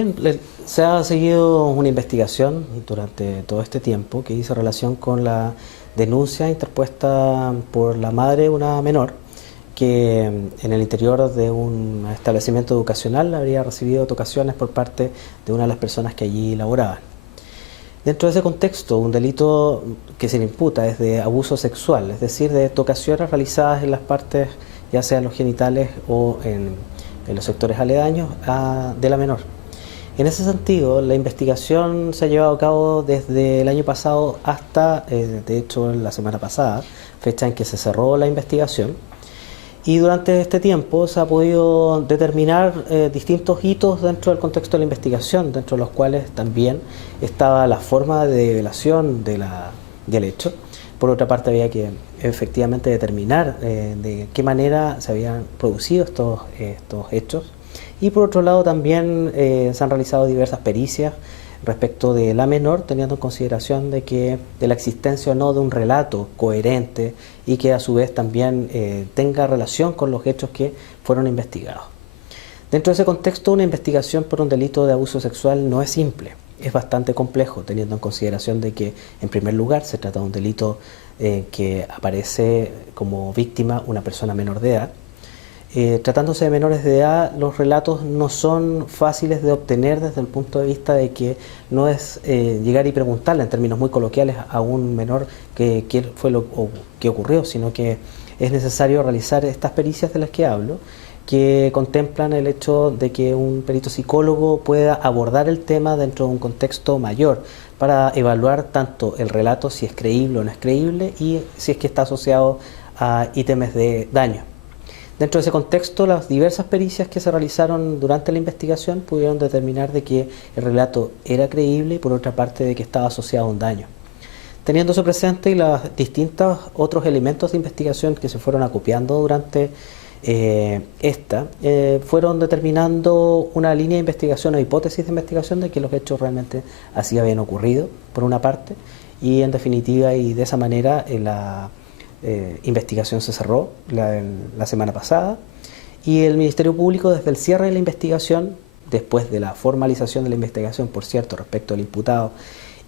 Bien, se ha seguido una investigación durante todo este tiempo que hizo relación con la denuncia interpuesta por la madre de una menor que en el interior de un establecimiento educacional habría recibido tocaciones por parte de una de las personas que allí laboraban. Dentro de ese contexto, un delito que se le imputa es de abuso sexual, es decir, de tocaciones realizadas en las partes, ya sea en los genitales o en los sectores aledaños de la menor. En ese sentido, la investigación se ha llevado a cabo desde el año pasado hasta, de hecho, la semana pasada, fecha en que se cerró la investigación. Y durante este tiempo se ha podido determinar distintos hitos dentro del contexto de la investigación, dentro de los cuales también estaba la forma de develación del hecho. Por otra parte, había que efectivamente determinar de qué manera se habían producido estos hechos. Y por otro lado también se han realizado diversas pericias respecto de la menor, teniendo en consideración de la existencia o no de un relato coherente y que a su vez también tenga relación con los hechos que fueron investigados. Dentro de ese contexto, una investigación por un delito de abuso sexual no es simple, es bastante complejo, teniendo en consideración de que, en primer lugar, se trata de un delito que aparece como víctima una persona menor de edad. Tratándose de menores de edad, los relatos no son fáciles de obtener desde el punto de vista de que no es llegar y preguntarle en términos muy coloquiales a un menor qué fue lo que ocurrió, sino que es necesario realizar estas pericias de las que hablo, que contemplan el hecho de que un perito psicólogo pueda abordar el tema dentro de un contexto mayor para evaluar tanto el relato, si es creíble o no es creíble, y si es que está asociado a ítems de daño. Dentro de ese contexto, las diversas pericias que se realizaron durante la investigación pudieron determinar de que el relato era creíble y por otra parte de que estaba asociado a un daño. Teniendo eso presente y los distintos otros elementos de investigación que se fueron acopiando durante fueron determinando una línea de investigación o hipótesis de investigación de que los hechos realmente así habían ocurrido, por una parte, y en definitiva y de esa manera la investigación se cerró la semana pasada y el Ministerio Público, desde el cierre de la investigación, después de la formalización de la investigación, por cierto, respecto al imputado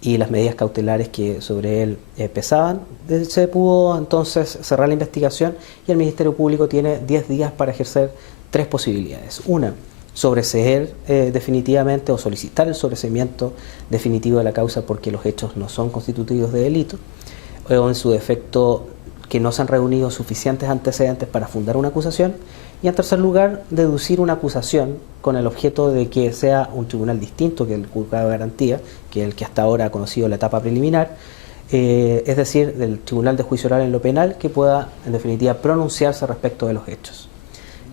y las medidas cautelares que sobre él pesaban, se pudo entonces cerrar la investigación y el Ministerio Público tiene 10 días para ejercer tres posibilidades. Una, sobreseer definitivamente o solicitar el sobreseimiento definitivo de la causa porque los hechos no son constitutivos de delito, o en su defecto que no se han reunido suficientes antecedentes para fundar una acusación, y en tercer lugar, deducir una acusación con el objeto de que sea un tribunal distinto que el juzgado de garantía, que es el que hasta ahora ha conocido la etapa preliminar, es decir, del Tribunal de Juicio Oral en lo Penal, que pueda, en definitiva, pronunciarse respecto de los hechos.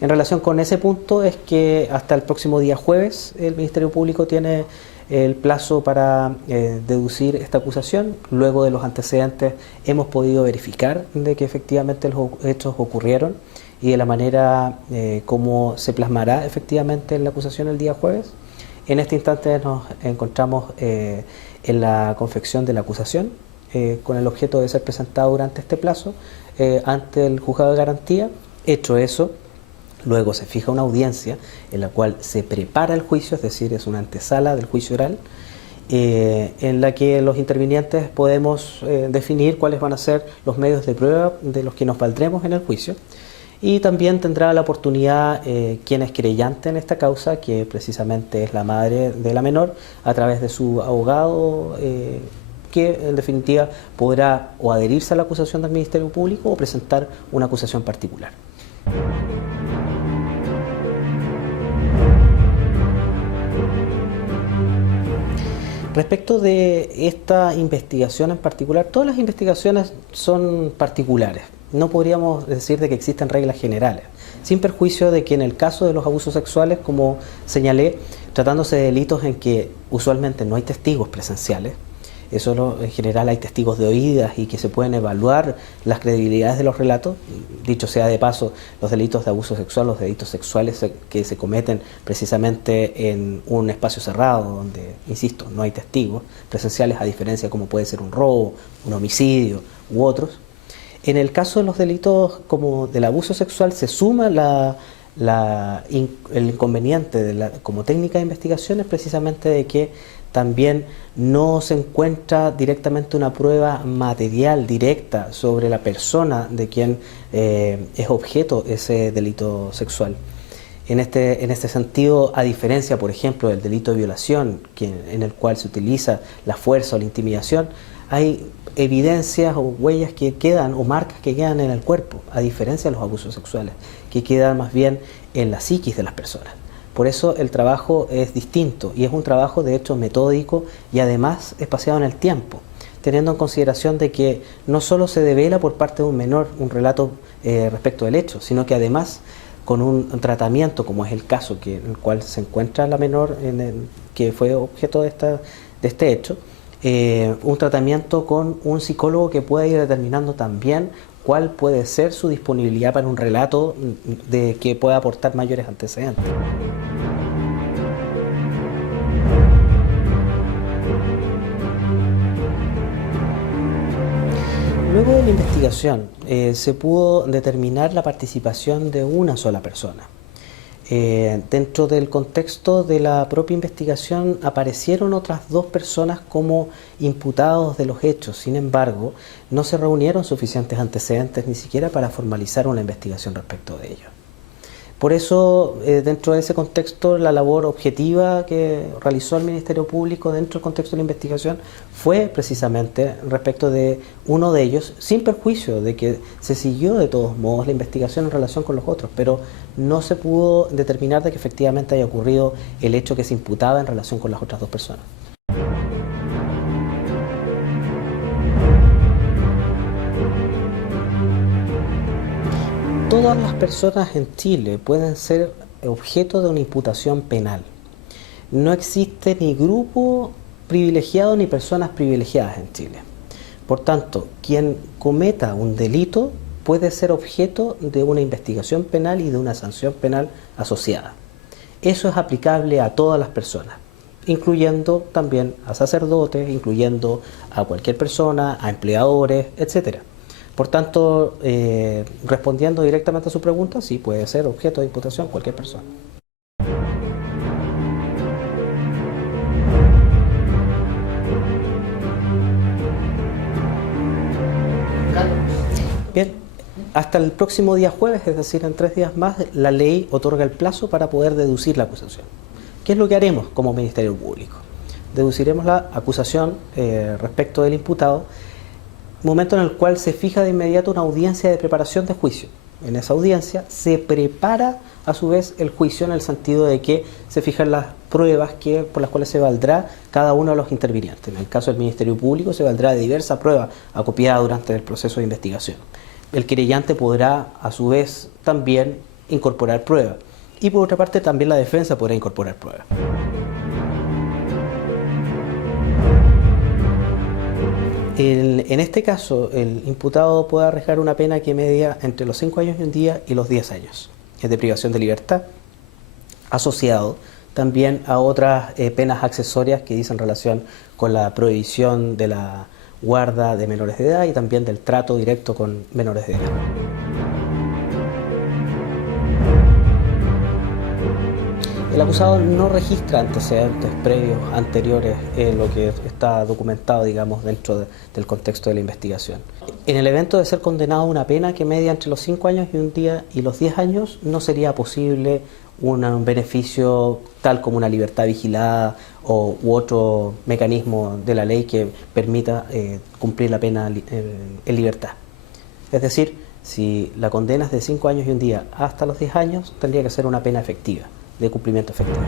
En relación con ese punto es que hasta el próximo día jueves el Ministerio Público tiene el plazo para deducir esta acusación. Luego de los antecedentes hemos podido verificar de que efectivamente los hechos ocurrieron y de la manera como se plasmará efectivamente en la acusación el día jueves. En este instante nos encontramos en la confección de la acusación con el objeto de ser presentado durante este plazo ante el juzgado de garantía. Hecho eso, luego se fija una audiencia en la cual se prepara el juicio, es decir, es una antesala del juicio oral, en la que los intervinientes podemos definir cuáles van a ser los medios de prueba de los que nos valdremos en el juicio. Y también tendrá la oportunidad quien es querellante en esta causa, que precisamente es la madre de la menor, a través de su abogado, que en definitiva podrá o adherirse a la acusación del Ministerio Público o presentar una acusación particular. Respecto de esta investigación en particular, todas las investigaciones son particulares. No podríamos decir de que existen reglas generales, sin perjuicio de que en el caso de los abusos sexuales, como señalé, tratándose de delitos en que usualmente no hay testigos presenciales, en general hay testigos de oídas y que se pueden evaluar las credibilidades de los relatos. Dicho sea de paso, los delitos de abuso sexual, los delitos sexuales que se cometen precisamente en un espacio cerrado donde, insisto, no hay testigos presenciales, a diferencia como puede ser un robo, un homicidio u otros. En el caso de los delitos como del abuso sexual se suma el inconveniente como técnica de investigación es precisamente de que también no se encuentra directamente una prueba material directa sobre la persona de quien es objeto ese delito sexual. En este sentido, a diferencia, por ejemplo, del delito de violación, en el cual se utiliza la fuerza o la intimidación, hay evidencias o huellas que quedan o marcas que quedan en el cuerpo, a diferencia de los abusos sexuales, que quedan más bien en la psiquis de las personas. Por eso el trabajo es distinto y es un trabajo de hecho metódico y además espaciado en el tiempo, teniendo en consideración de que no solo se devela por parte de un menor un relato respecto del hecho, sino que además con un tratamiento, como es el caso en el cual se encuentra la menor que fue objeto de este hecho, un tratamiento con un psicólogo que pueda ir determinando también cuál puede ser su disponibilidad para un relato que pueda aportar mayores antecedentes. Luego de la investigación se pudo determinar la participación de una sola persona. Dentro del contexto de la propia investigación aparecieron otras dos personas como imputados de los hechos. Sin embargo, no se reunieron suficientes antecedentes ni siquiera para formalizar una investigación respecto de ello. Por eso, dentro de ese contexto, la labor objetiva que realizó el Ministerio Público dentro del contexto de la investigación fue precisamente respecto de uno de ellos, sin perjuicio de que se siguió de todos modos la investigación en relación con los otros, pero no se pudo determinar de que efectivamente haya ocurrido el hecho que se imputaba en relación con las otras dos personas. Todas las personas en Chile pueden ser objeto de una imputación penal. No existe ni grupo privilegiado ni personas privilegiadas en Chile. Por tanto, quien cometa un delito puede ser objeto de una investigación penal y de una sanción penal asociada. Eso es aplicable a todas las personas, incluyendo también a sacerdotes, incluyendo a cualquier persona, a empleadores, etc. Por tanto, respondiendo directamente a su pregunta, sí puede ser objeto de imputación cualquier persona. Bien, hasta el próximo día jueves, es decir, en 3 días más, la ley otorga el plazo para poder deducir la acusación. ¿Qué es lo que haremos como Ministerio Público? Deduciremos la acusación respecto del imputado, momento en el cual se fija de inmediato una audiencia de preparación de juicio. En esa audiencia se prepara a su vez el juicio en el sentido de que se fijan las pruebas por las cuales se valdrá cada uno de los intervinientes. En el caso del Ministerio Público se valdrá de diversas pruebas acopiadas durante el proceso de investigación. El querellante podrá a su vez también incorporar pruebas y por otra parte también la defensa podrá incorporar pruebas. En este caso, el imputado puede arriesgar una pena que media entre los 5 años y un día y los 10 años. Es de privación de libertad, asociado también a otras penas accesorias que dicen relación con la prohibición de la guarda de menores de edad y también del trato directo con menores de edad. El acusado no registra antecedentes previos, anteriores, lo que está documentado, digamos, dentro del contexto de la investigación. En el evento de ser condenado a una pena que media entre los 5 años y un día y los 10 años, no sería posible un beneficio tal como una libertad vigilada u otro mecanismo de la ley que permita cumplir la pena en libertad. Es decir, si la condena es de 5 años y un día hasta los 10 años, tendría que ser una pena efectiva, de cumplimiento efectivo.